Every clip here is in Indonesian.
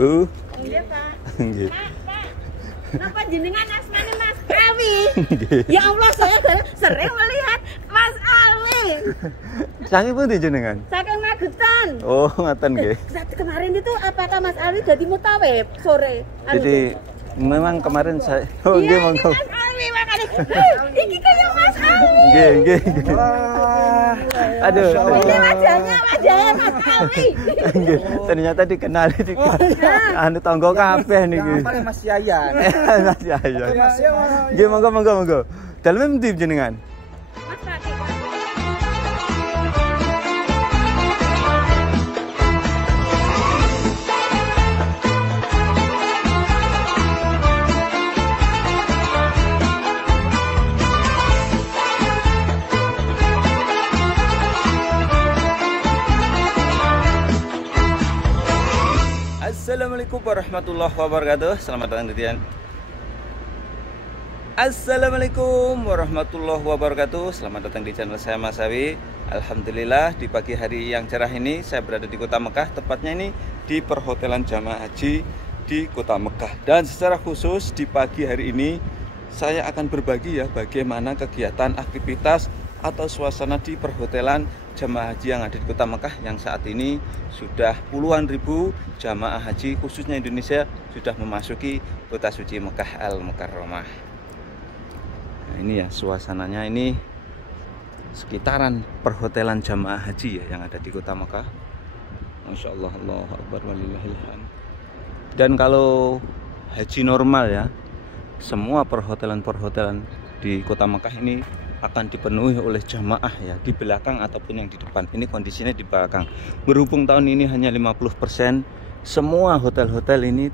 Bu. Iya, Pak. Nggih. Pak. Napa jenengan asmane Mas Ali? Ya Allah, saya sering melihat Mas Ali. Sangi pundi jenengan? Saking Magetan. Oh, ngaten nggih. Kemarin itu apakah Mas Ali jadi mutawib sore? Jadi memang kemarin saya nggih monggo. Mas Ali makane. Iki kaya Mas Ali. Nggih. Aduh. Ini wajahnya Mas Ali. Nggih, ternyata dikenali di anu tangga kabeh niki. Mas Yayan. Mas Yayan. Nggih, monggo. Dalem endi jenengan? Mas Fatih. Assalamualaikum warahmatullahi wabarakatuh. Selamat datang di Tian. Assalamualaikum warahmatullahi wabarakatuh. Selamat datang di channel saya Mas Sawi. Alhamdulillah di pagi hari yang cerah ini saya berada di Kota Mekah, tepatnya ini di perhotelan jamaah haji di Kota Mekah. Dan secara khusus di pagi hari ini saya akan berbagi ya bagaimana kegiatan, aktivitas atau suasana di perhotelan jamaah haji yang ada di Kota Mekah yang saat ini sudah puluhan ribu jamaah haji khususnya Indonesia sudah memasuki kota suci Mekah Al-Mukarramah. Nah, ini ya suasananya, ini sekitaran perhotelan jamaah haji ya yang ada di Kota Mekah. Masya Allah, Allahu Akbar walillahil hamd. Dan kalau haji normal ya, semua perhotelan di Kota Mekah ini akan dipenuhi oleh jamaah ya, di belakang ataupun yang di depan. Ini kondisinya di belakang. Berhubung tahun ini hanya 50%, semua hotel-hotel ini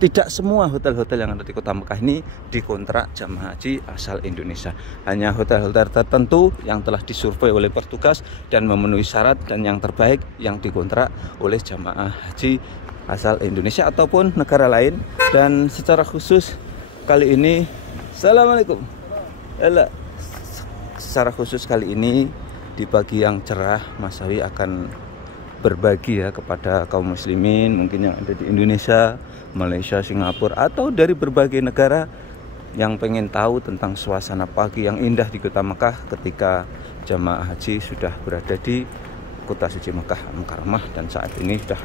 tidak semua hotel-hotel yang ada di Kota Mekah ini dikontrak jamaah haji asal Indonesia. Hanya hotel-hotel tertentu yang telah disurvei oleh petugas dan memenuhi syarat dan yang terbaik yang dikontrak oleh jamaah haji asal Indonesia ataupun negara lain. Dan secara khusus kali ini, Assalamualaikum. Secara khusus kali ini di pagi yang cerah, Mas Sawi akan berbagi ya kepada kaum muslimin mungkin yang ada di Indonesia, Malaysia, Singapura atau dari berbagai negara yang pengen tahu tentang suasana pagi yang indah di Kota Mekah ketika jamaah haji sudah berada di kota suci Mekah Al-Mukarramah. Dan saat ini sudah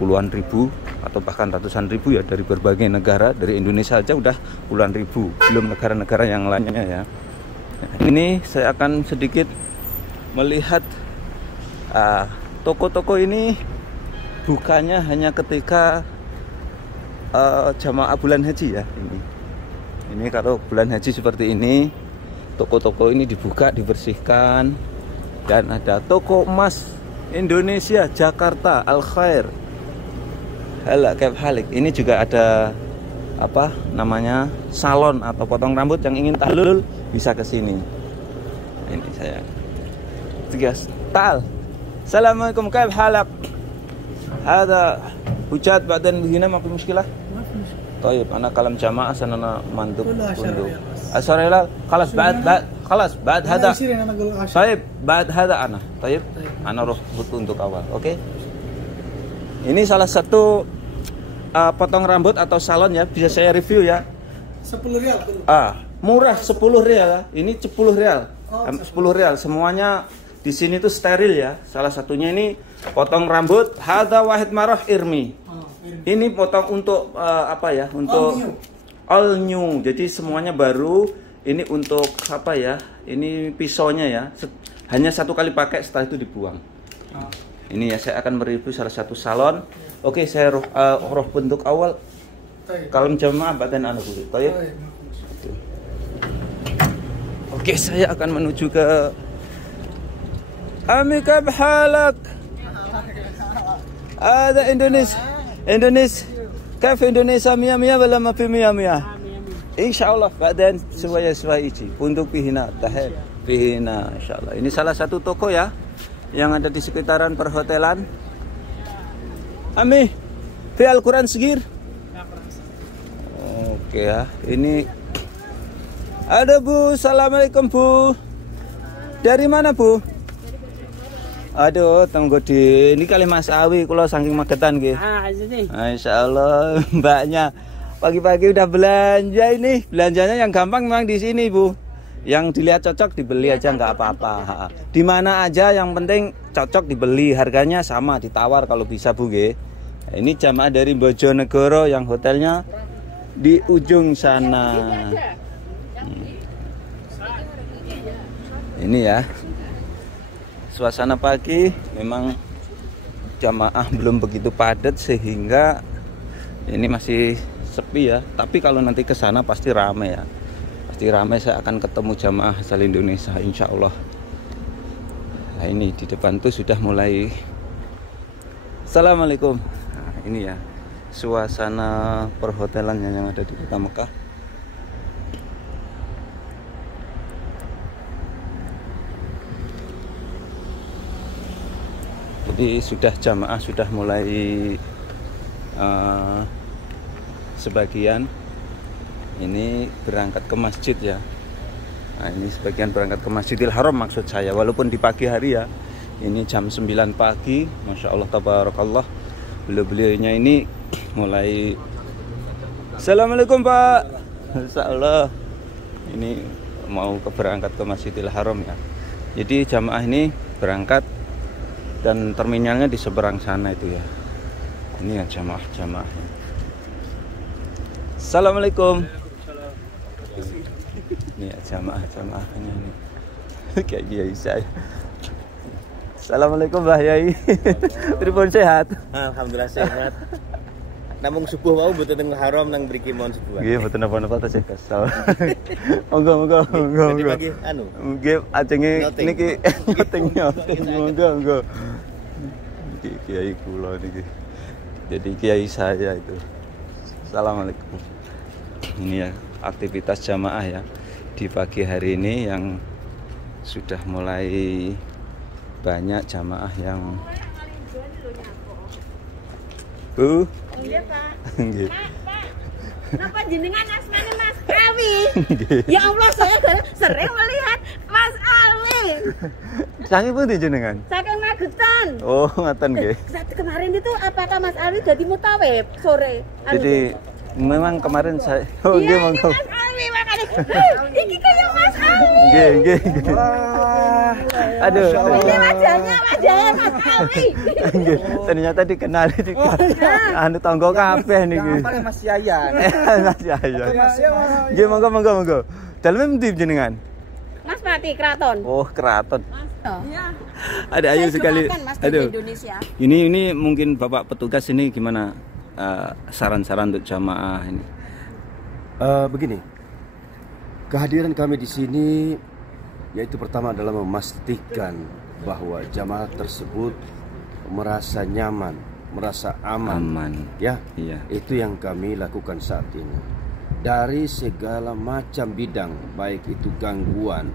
puluhan ribu atau bahkan ratusan ribu ya dari berbagai negara. Dari Indonesia aja udah puluhan ribu, belum negara-negara yang lainnya ya. Ini saya akan sedikit melihat toko-toko ini bukanya hanya ketika jamaah bulan haji ya. Ini kalau bulan haji seperti ini, toko-toko ini dibuka, dibersihkan. Dan ada toko emas Indonesia Jakarta Al Khair. Hala kayak halik. Ini juga ada apa namanya salon atau potong rambut yang ingin tahlul bisa ke sini. Ini saya. Tegas. Tal. Assalamualaikum, kaif halak? Hada hujat badan begini apa muskilah? طيب أنا كلام جماعة أنا مندوب فندق أسرع لا خلاص بعد هذا طيب بعد هذا أنا طيب أنا روح untuk awal. Oke. Ini salah satu potong rambut atau salon ya, bisa saya review ya. 10 rial. Murah 10 rial. Ini 10 rial. 10 rial semuanya di sini tuh steril ya. Salah satunya ini potong rambut hada wahid marah irmi. Ini potong untuk apa ya? Untuk all new. Jadi semuanya baru. Ini untuk apa ya? Ini pisaunya ya. Hanya satu kali pakai, setelah itu dibuang. Ini ya, saya akan mereview salah satu salon. Oke, saya roh bentuk awal. Kalau jamaah badan anu dulu. Oke, saya akan menuju ke Amika Bhalak. Ada Indonesia. Kaf Indonesia mia wala ma fi mia. Insyaallah badan suwaya ici. Untuk pihina tahel pihina insyaallah. Ini salah satu toko ya yang ada di sekitaran perhotelan. Ami, fi Al-Quran Segir. Oke ya, ini ada Bu. Assalamualaikum Bu. Dari mana Bu? Aduh, tunggu di ini kali Mas Awi kula saking magetan nggih. Sini. Insyaallah mbaknya pagi-pagi udah belanja ini. Belanjanya yang gampang memang di sini, Bu. Yang dilihat cocok dibeli aja nggak apa-apa. Di mana aja yang penting cocok dibeli, harganya sama, ditawar kalau bisa, Bu nggih. Ini jamaah dari Bojonegoro yang hotelnya di ujung sana. Ini ya. Suasana pagi memang jamaah belum begitu padat sehingga ini masih sepi ya. Tapi kalau nanti ke sana pasti ramai ya. Pasti ramai, saya akan ketemu jamaah asal Indonesia insya Allah. Nah ini di depan tuh sudah mulai. Assalamualaikum. Nah, ini ya suasana perhotelan yang ada di Kota Mekah. Jadi sudah jamaah sudah mulai sebagian ini berangkat ke masjid ya. Nah ini sebagian berangkat ke Masjidil Haram maksud saya, walaupun di pagi hari ya. Ini jam 9 pagi, Masya Allah tabarakallah. Beliau-beliaunya ini mulai. Assalamualaikum Pak. Insya Allah ini mau berangkat ke Masjidil Haram ya. Jadi jamaah ini berangkat dan terminalnya di seberang sana itu ya. Ini ya jamaah-jamaahnya. Assalamualaikum. Ini ya jamaah-jamaahnya ini. Kayak Kiai saya. Assalamualaikum Mbah Yai. Pripun sehat? Alhamdulillah sehat. Namung subuh mau mboten teng haram nang mriki mon subuh. Nggih mboten napa-napa ta kesal. Monggo. Bagi anu. Nggih ajenge niki nyoting monggo. Iki kiai kula niki. Jadi kiai saya itu. Assalamualaikum. Ini ya aktivitas jamaah ya di pagi hari ini yang sudah mulai banyak jamaah yang Bu. Iya, Pak. Nggih. Pak. Napa jenengan asmane Mas Awi? Ya Allah, saya sering melihat Mas Awi. Sangi pundi jenengan? Saking Magetan. Oh, ngoten nggih. Kemarin itu apakah Mas Awi jadi mutawib sore? Jadi memang kemarin saya oh nggih monggo. Mas Awi makanya. Iki kayak Mas Awi. Nggih. Aduh. Ini wajahnya Mas Awi. Nggih, ternyata dikenali di anu tangga kabeh niki. Paling Mas Yayan. Mas Yayan. Nggih, monggo. Dalem endi jenengan? Mas Pati Kraton. Oh, Keraton. Iya. Ada ayu sekali. Mas dari Indonesia. Ini mungkin Bapak petugas ini gimana saran-saran untuk jamaah ini? Begini. Kehadiran kami di sini yaitu pertama adalah memastikan bahwa jamaah tersebut merasa nyaman, merasa aman. Ya. Iya. Itu yang kami lakukan saat ini. Dari segala macam bidang, baik itu gangguan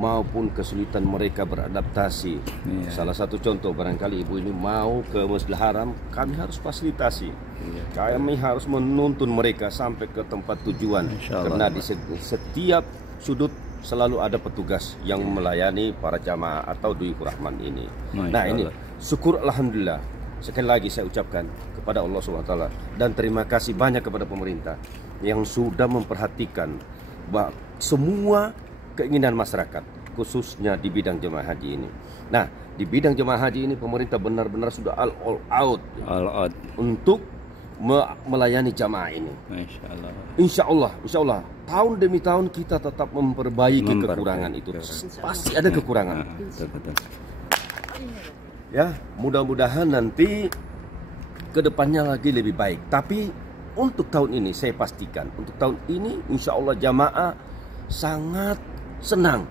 maupun kesulitan mereka beradaptasi. Iya. Salah satu contoh, barangkali ibu ini mau ke Masjidil Haram, kami harus fasilitasi. Iya. Kami harus menuntun mereka sampai ke tempat tujuan. Karena di setiap sudut selalu ada petugas yang melayani para jamaah atau Duyufur Rahman ini. Nah ini syukur alhamdulillah. Sekali lagi saya ucapkan kepada Allah SWT dan terima kasih banyak kepada pemerintah yang sudah memperhatikan bahwa semua keinginan masyarakat, khususnya di bidang jemaah haji ini. Nah, di bidang jemaah haji ini pemerintah benar-benar sudah all out untuk melayani jamaah ini. Insya Allah tahun demi tahun kita tetap memperbaiki kekurangan itu. Pasti ada kekurangan. Ya, mudah-mudahan nanti kedepannya lagi lebih baik. Tapi untuk tahun ini saya pastikan, untuk tahun ini insya Allah jamaah sangat senang.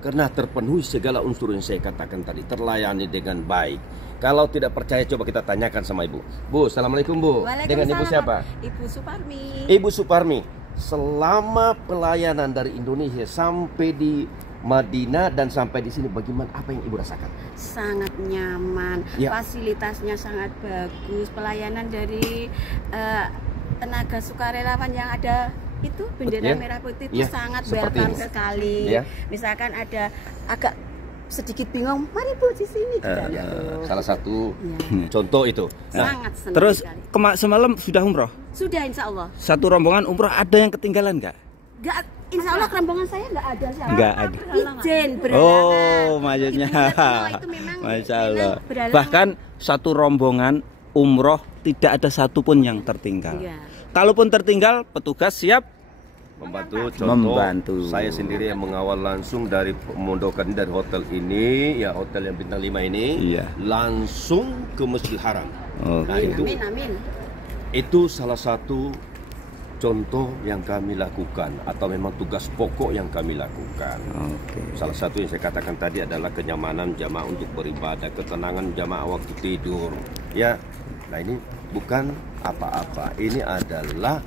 Karena terpenuhi segala unsur yang saya katakan tadi, terlayani dengan baik. Kalau tidak percaya coba kita tanyakan sama ibu. Bu, assalamualaikum Bu. Dengan ibu siapa? Ibu Suparmi. Ibu Suparmi, selama pelayanan dari Indonesia sampai di Madinah dan sampai di sini, bagaimana, apa yang ibu rasakan? Sangat nyaman, ya. Fasilitasnya sangat bagus, pelayanan dari tenaga sukarelawan yang ada itu bendera merah putih itu sangat welcome sekali. Misalkan ada agak sedikit bingung, mari Bu di sini. Salah satu contoh itu. Sangat senang. Terus sekali. semalam sudah umroh? Sudah insya Allah. Satu rombongan umroh ada yang ketinggalan nggak? Nggak, insya Allah rombongan saya nggak ada siapa. Nggak ada. Ijen berhalangan. Oh, maksudnya. Itu memang, Masya Allah. berhalangan. Bahkan satu rombongan umroh tidak ada satupun yang tertinggal. Iya. Kalaupun tertinggal, petugas siap Membantu. Contoh, membantu. saya sendiri yang mengawal langsung dari pemondokan dari hotel ini, ya hotel yang bintang 5 ini, Iya. langsung ke Masjidil Haram. Oke. Nah, Amin, amin. itu salah satu contoh yang kami lakukan atau memang tugas pokok yang kami lakukan. Oke. Salah satu yang saya katakan tadi adalah kenyamanan jamaah untuk beribadah, ketenangan jamaah waktu tidur. Ya, nah ini bukan apa-apa. Ini adalah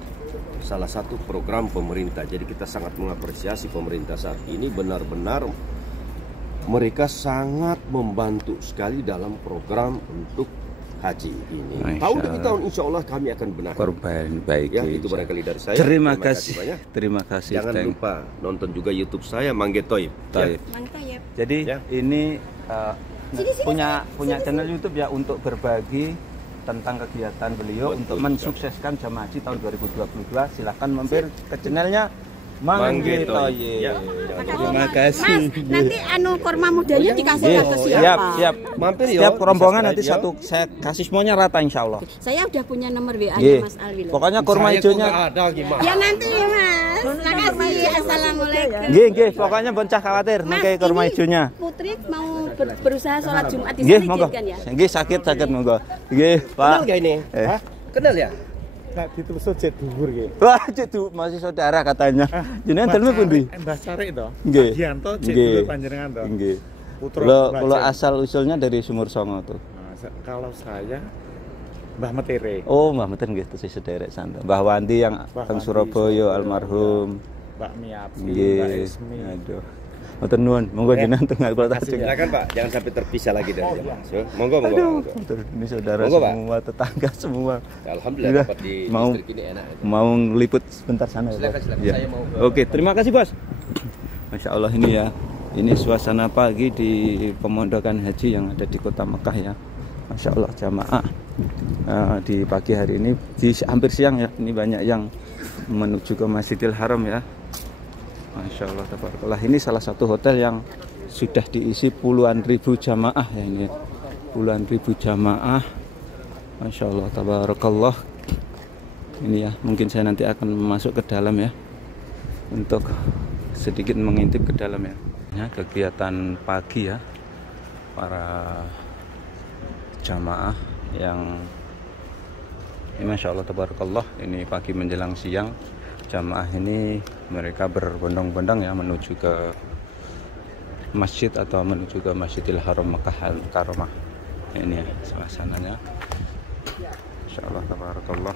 salah satu program pemerintah. Jadi kita sangat mengapresiasi pemerintah saat ini, benar-benar mereka sangat membantu sekali dalam program untuk haji ini. Tahun demi tahun insya Allah kami akan benahi. Korban baik. Ya, itu barangkali dari saya. Terima kasih. banyak. Terima kasih. Jangan Teng. lupa nonton juga YouTube saya Mangge Toib. Toib. Mantap ya. Jadi Ya. ini Sini, punya channel YouTube ya untuk berbagi tentang kegiatan beliau untuk mensukseskan jamaah haji tahun 2022. Silahkan mampir ke channelnya Mangge Toib. Ya. Terima kasih. Mas, nanti kurma mudanya dikasih ke siapa? Siap, siap. Mampir ya. Setiap rombongan nanti satu saya kasih semuanya rata insya Allah. Saya udah punya nomor WA-nya Nggih. Mas Alwi loh. Pokoknya kurma hijaunya. ada gimana? Ya nanti ya Mas. Makasih. Assalamualaikum. Nggih, pokoknya boncah khawatir Mas, nangke kurma ini hijaunya. Putri mau berusaha sholat Jumat di Nggih, sini monggo. kan ya? Nggih, sakit monggo. Nggih, Pak. Kenal gak ini? Hah? Kenal ya? Nah, ditulis jet dhuwur nggih. Wah, Cuk, masih saudara katanya. Jenengan daleme pundi? Mbah Cari to. Nggih. Gianto jet Nggih. dhuwur panjenengan to. Nggih. Putra Kalau Mbah asal usulnya dari Sumur Songo tuh. Nah, kalau saya Mbah Metere, Oh, Mbah Meten nggih tesih sederek santen. Mbah Wandi yang Mbah teng Wandi, Surabaya almarhum. Mbak Miapi, Mbak Nggih. Ismi. Aduh. Mboten nuwun, monggo jenengan tengah kula tajeng. Silakan Pak, jangan sampai terpisah lagi dari jamaah. So, monggo, monggo. monggo. Ini saudara Monggo, Pak. semua, tetangga semua. Alhamdulillah Udah, dapat di mau- distrik ini enak. itu. Mau ngeliput sebentar sana ya, Silakan, Bos? silakan. Iya. Saya mau ke- Oke, terima kasih Bos. Masya Allah ini ya. Ini suasana pagi di pemondokan haji yang ada di kota Mekah ya. Masya Allah jamaah di pagi hari ini hampir siang ya. Ini banyak yang menuju ke Masjidil Haram ya. Masya Allah tabarakallah. Ini salah satu hotel yang sudah diisi puluhan ribu jamaah ya ini. Puluhan ribu jamaah. Masya Allah tabarakallah. Ini ya, mungkin saya nanti akan masuk ke dalam ya untuk sedikit mengintip ke dalam ya. Kegiatan pagi ya para jamaah yang ini Masya Allah tabarakallah, ini pagi menjelang siang jamaah ini mereka berbondong-bondong ya menuju ke masjid atau menuju ke Masjidil Haram Mekah Al-Mukarramah. Ini ya suasananya. Masya Allah tabarakallah.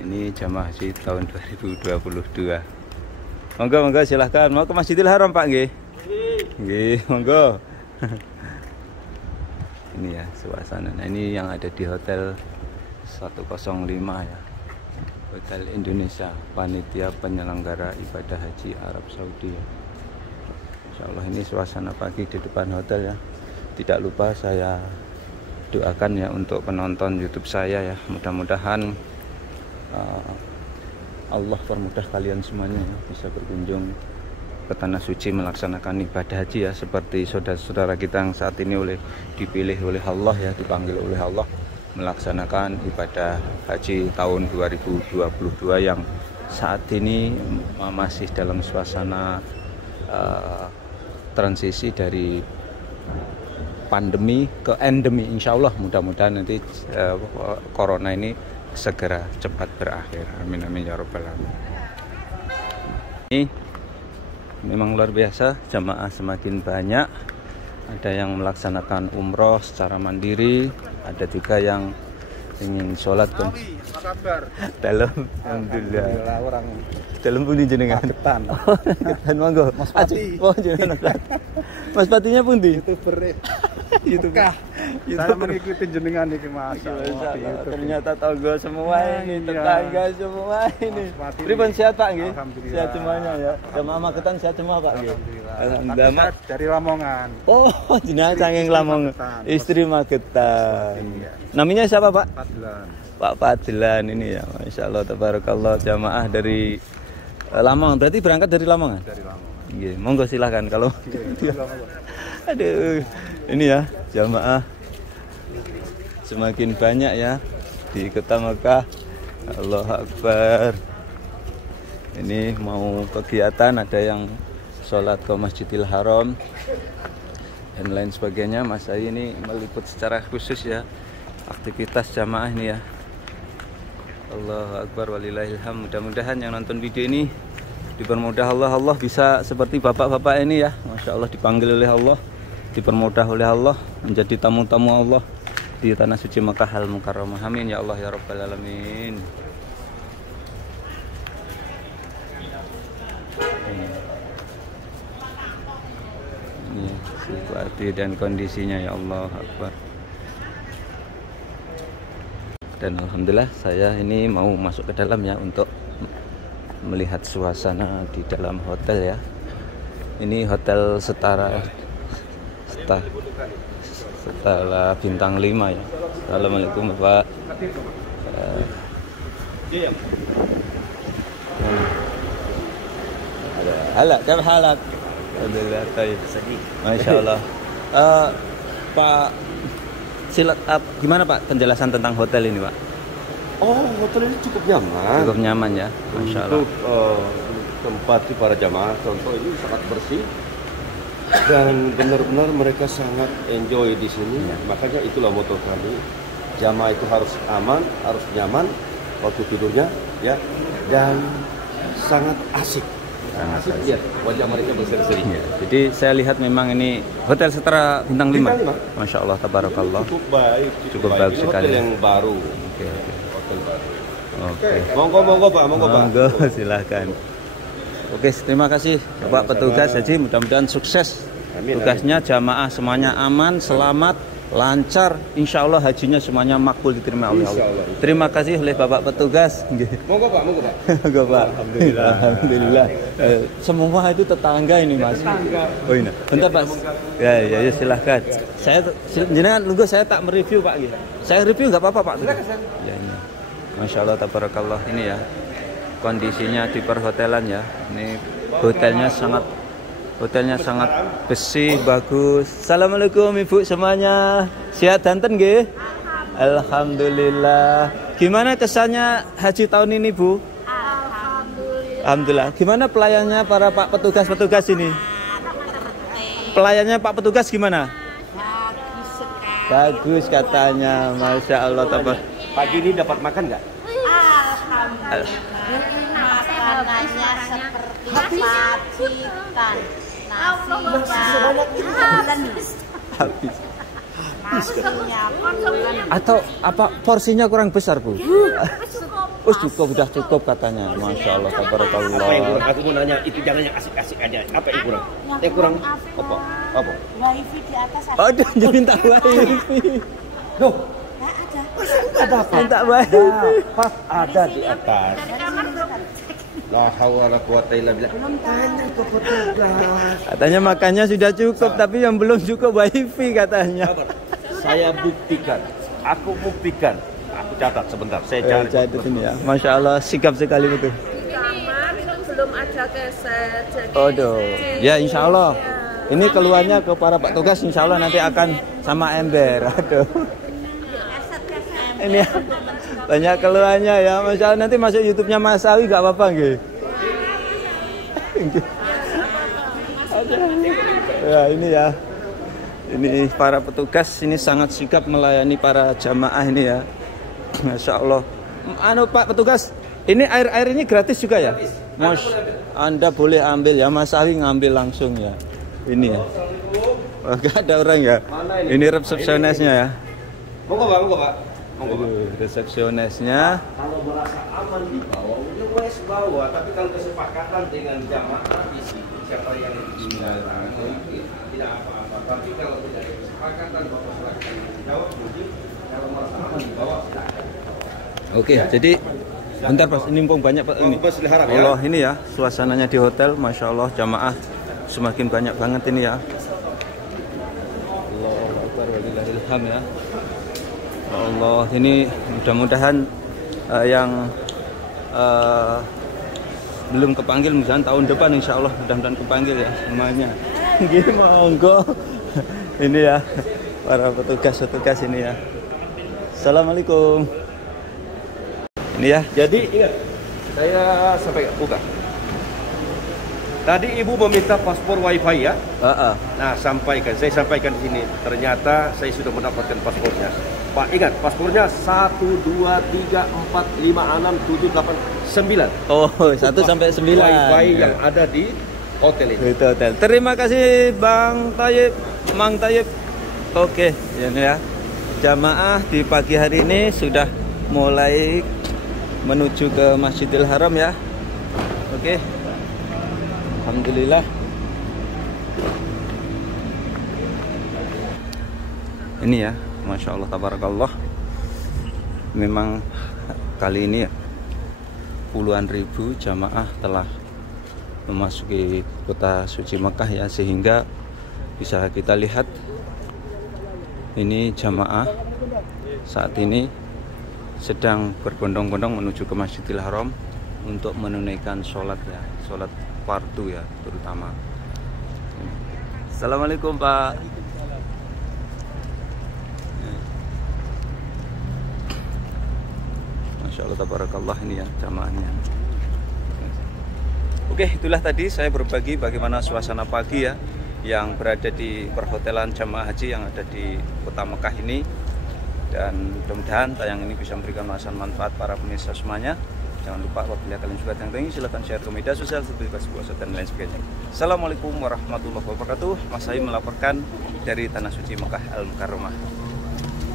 Ini jamaah haji tahun 2022. Monggo, monggo silahkan. Mau ke Masjidil Haram Pak nggih? Nggih, monggo. Ini ya suasana. Nah, ini yang ada di hotel 105 ya. Hotel Indonesia, panitia penyelenggara ibadah haji Arab Saudi ya. Insya Allah ini suasana pagi di depan hotel ya. Tidak lupa saya doakan ya untuk penonton YouTube saya ya. Mudah-mudahan Allah permudah kalian semuanya ya, bisa berkunjung ke tanah suci melaksanakan ibadah haji ya, seperti saudara-saudara kita yang saat ini dipilih oleh Allah ya, dipanggil oleh Allah melaksanakan ibadah haji tahun 2022 yang saat ini masih dalam suasana transisi dari pandemi ke endemi. Insya Allah mudah-mudahan nanti corona ini segera cepat berakhir. Amin amin ya rabbal alamin. Ini memang luar biasa, jamaah semakin banyak. Ada yang melaksanakan umroh secara mandiri, ada juga yang ingin sholat pun. Dalam, alhamdulillah. Orang Dalam pun jenengan. Ketan. Ketan monggo. Mas Pati. Oh jenengan. Mas Patinya pun di. YouTuber YouTube. Saya mengikuti jenengan nih Mas. Ternyata tangga semua ini, Iya. tetangga semua ini. Mas Fatih. Pripun sehat Pak nggih? Alhamdulillah. Sehat semuanya ya. Jamaah Magetan sehat semua Pak nggih. Alhamdulillah. Tapi saya dari Lamongan. Oh, jenengan saking Lamongan. Magetan. Istri Magetan. Iya. Namanya siapa Pak? Fadlan. Pak Fadlan ini ya. Masya Allah, tabarakallah, jamaah dari Lamongan. Berarti berangkat dari Lamongan? Dari Lamongan. Iya, monggo silahkan kalau. Iya. Aduh, ini ya jamaah semakin banyak ya di Kota Mekah. Allahu Akbar. Ini mau kegiatan, ada yang sholat ke Masjidil Haram dan lain sebagainya. Mas Ayi ini meliput secara khusus ya aktivitas jamaah ini ya. Allahu Akbar walillahilham. Mudah-mudahan yang nonton video ini dipermudah Allah bisa seperti bapak-bapak ini ya. Masya Allah, dipanggil oleh Allah, dipermudah oleh Allah menjadi tamu-tamu Allah di tanah suci Makkah Al Mukarramah. Amin ya Allah ya Rabbal Alamin. Ini situasi dan kondisinya ya Allah Akbar. Dan alhamdulillah saya ini mau masuk ke dalam ya untuk melihat suasana di dalam hotel ya. Ini hotel setara bintang 5 ya. Assalamualaikum Bapak. Halak, kan halak. Alhamdulillah, baik. Masya Allah. Pak, gimana Pak penjelasan tentang hotel ini Pak? Oh, hotel ini cukup nyaman. Cukup nyaman ya, Masya Allah. Untuk tempat di para jamaah, contoh ini sangat bersih dan benar-benar mereka sangat enjoy di sini. Makanya itulah moto kami, jamaah itu harus aman, harus nyaman waktu tidurnya, ya, dan sangat asik. Asik lihat wajah mereka berseri-seri. Ya, jadi saya lihat memang ini hotel setara bintang 5. Bintang 5. Masya Allah, tabarakallah. Cukup baik, Cukup baik Ini sekali. hotel yang baru. Oke. Hotel baru. Oke. Monggo Pak, monggo Pak. Monggo, silahkan. Oke, terima kasih Bapak petugas Haji, mudah-mudahan sukses. Amin, Tugasnya jamaah semuanya aman, selamat, lancar. Insya Allah hajinya semuanya makbul diterima oleh Allah. Insya Allah. Terima kasih oleh Bapak petugas. Monggo Pak. Monggo Pak. Alhamdulillah. Semua itu tetangga ini Mas. Oh ini. Bentar Pak. Ya silahkan. Jenengan nunggu saya tak mereview Pak. Saya review nggak apa-apa Pak. Ya ini. Masya Allah, tabarakallah, ini ya kondisinya di perhotelan ya. Ini hotelnya sangat bersih, bagus. Assalamualaikum Ibu semuanya. Sehat danten nggih? Alhamdulillah. Gimana kesannya haji tahun ini Bu? Alhamdulillah. Gimana pelayannya para Pak petugas ini? Pelayannya Pak petugas gimana? Bagus katanya. Masya Allah, Pagi ini dapat makan nggak? Alhamdulillah. Makanannya seperti pacikan. habis. Nasinya Atau apa porsinya kurang besar Bu? Oh sudah cukup katanya. Masya Allah, tabarakallah. Aku mau nanya, itu jangan yang asik-asik aja. Apa yang kurang? Yang kurang apa? wifi di atas ada. Oh, dia minta wifi. Loh, Ada. Minta wifi. dapat ada di atas. La haula wala quwata illa billah. Tanya ke petugas. Katanya makannya sudah cukup, tapi yang belum cukup wifi katanya. Saya buktikan. Aku buktikan. Aku catat sebentar. Saya cari. Catat ini ya. Masya Allah, sikap sekali betul. Di kamar itu belum ada keset. Jadi Aduh. Ya insya Allah. Ini keluarnya ke para Pak Tugas, insya Allah nanti akan sama ember. Aduh. Ini banyak keluarnya ya. Masya Allah, nanti masuk YouTube-nya Mas Awi gak apa-apa nggih. Ya ini ya. Ini para petugas ini sangat sigap melayani para jamaah ini ya. Masya Allah. Anu Pak petugas, ini air ini gratis juga ya? Mas, Anda boleh ambil ya, Mas Awi ngambil langsung ya. Ini ya. Oh, gak ada orang ya. Ini resepsionisnya ya. Monggo Pak. Monggo Pak. Resepsionisnya. Kalau merasa aman di bawah, ya wes bawa. Tapi kalau kesepakatan dengan jamaah di sini, siapa yang tidak apa-apa. Tapi kalau tidak ada kesepakatan Oke, jadi bentar Pas, ini mumpung banyak Pak ini. Allah ini ya, suasananya di hotel, Masya Allah jamaah semakin banyak banget ini ya. Allahu Akbar walillahil hamd ya. Allah, ini mudah-mudahan yang belum kepanggil misalnya tahun depan insya Allah mudah-mudahan kepanggil ya semuanya. Gini monggo. Ini ya para petugas ini ya. Assalamualaikum. Ini ya. Jadi ingat, saya sampai buka. Tadi ibu meminta paspor WiFi ya. Nah, saya sampaikan di sini. Ternyata saya sudah mendapatkan paspornya. Pak, ingat paspornya 1, 2, 3, 4, 5, 6, 7, 8, 9. Oh, 1 sampai 9. WiFi yang ada di hotel ini. Itu hotel. Terima kasih Bang Tayyib, Mang Tayyib. Oke, ini ya. Jamaah di pagi hari ini sudah mulai menuju ke Masjidil Haram ya. Oke. Alhamdulillah. Ini ya, Masya Allah tabarakallah. Memang kali ini ya, puluhan ribu jamaah telah memasuki kota suci Mekah ya, sehingga bisa kita lihat ini jamaah saat ini sedang berbondong-bondong menuju ke Masjidil Haram untuk menunaikan sholat ya, sholat fardu ya terutama. Assalamualaikum Pak. Masya Allah tabarakallah ini ya jamaahnya. Oke, itulah tadi saya berbagi bagaimana suasana pagi ya yang berada di perhotelan jamaah haji yang ada di kota Mekah ini. Dan mudah-mudahan tayang ini bisa memberikan manfaat para pemirsa semuanya. Jangan lupa apabila kalian suka tayang ini silahkan share ke media sosial seperti Facebook dan lain sebagainya. Assalamualaikum warahmatullahi wabarakatuh. Mas Saim melaporkan dari Tanah Suci Mekah Al Mukarramah.